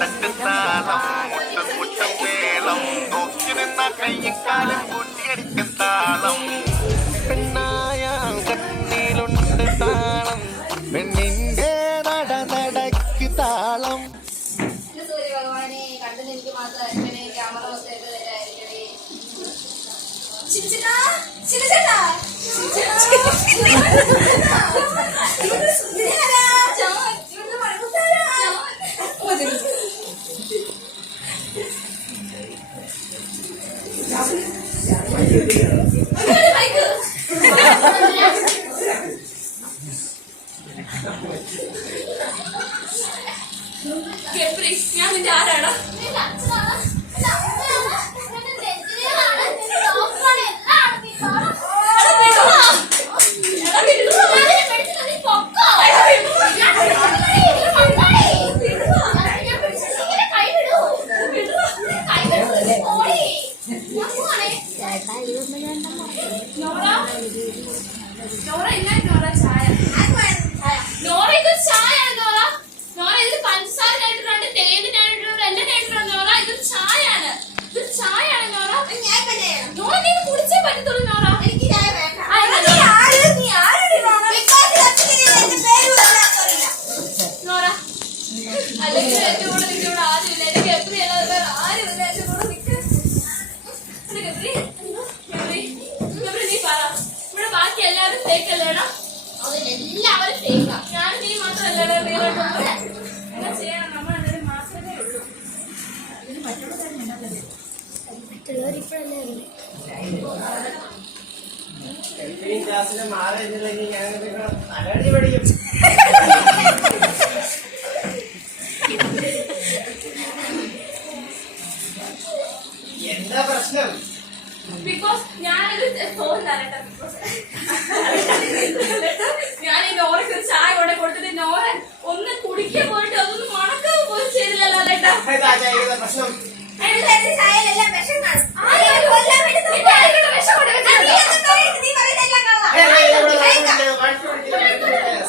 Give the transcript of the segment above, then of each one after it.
തട്ടുതാളം മുട്ടും മുട്ടും മേളം നോക്കി നിന്ന കയ്യും കാലം കൂട്ടിയടിക്കും താളം പെണ്ണായ കണ്ണിലുണ്ട് താളം പെണ്ണിന്റെ നടക്ക് താളം. സൂര്യഭഗവാനെ കണ്ടിന് എനിക്ക് മാത്രം അയക്കണേ, ക്യാമറ മൊത്തം തരായിരിക്കണേ. ചിരിച്ചേട്ടാ ചിരിച്ചേട്ടാ ഞാൻ നിന്റെ ആരാടാ? എന്താ പ്രശ്നം? ബിക്കോസ് ഞാനൊരു ഫോൺ തരട്ടെ. ഞാൻ ഈ നോറയ്ക്ക് ഒരു ചായ കൊണ്ട് കൊടുത്തിട്ട് നോറ ഒന്ന് കുടിക്കാൻ പോയിട്ട് അതൊന്ന് മണക്കുക പോലും ചെയ്തില്ലല്ലോ ലേട്ടാ. പ്രശ്നം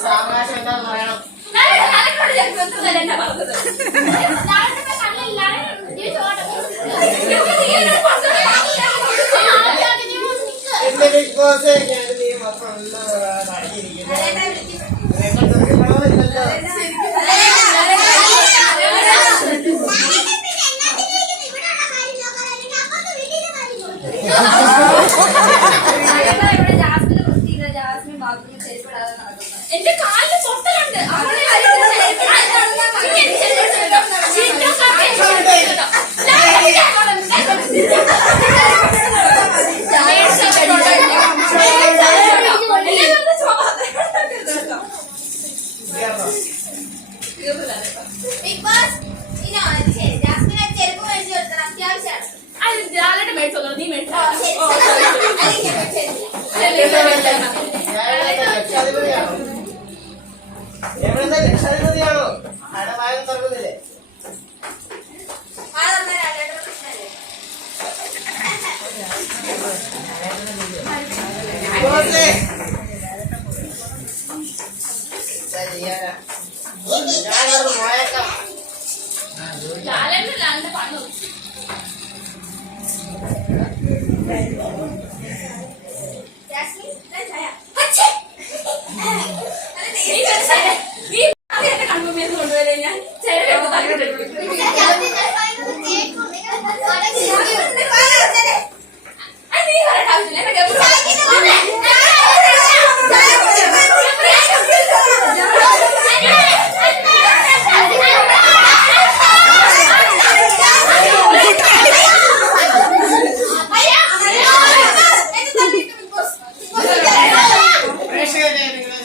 സാവകാശം എന്താണെന്ന് പറയണം. ബിഗ് ബോസ് നീ മാത്രമല്ല എന്റെ കാലിന് പൊട്ടലുണ്ട്. നീ മേടിച്ചോ എവിടെ ലക്ഷാധിപതിയാണോ? അടവായം തുറക്കുന്നില്ലേ? ഞാനത് പോയേക്കാം. പണു കൊണ്ടുവരെ ഞാൻ പ്രേക്ഷകരെ നിങ്ങൾ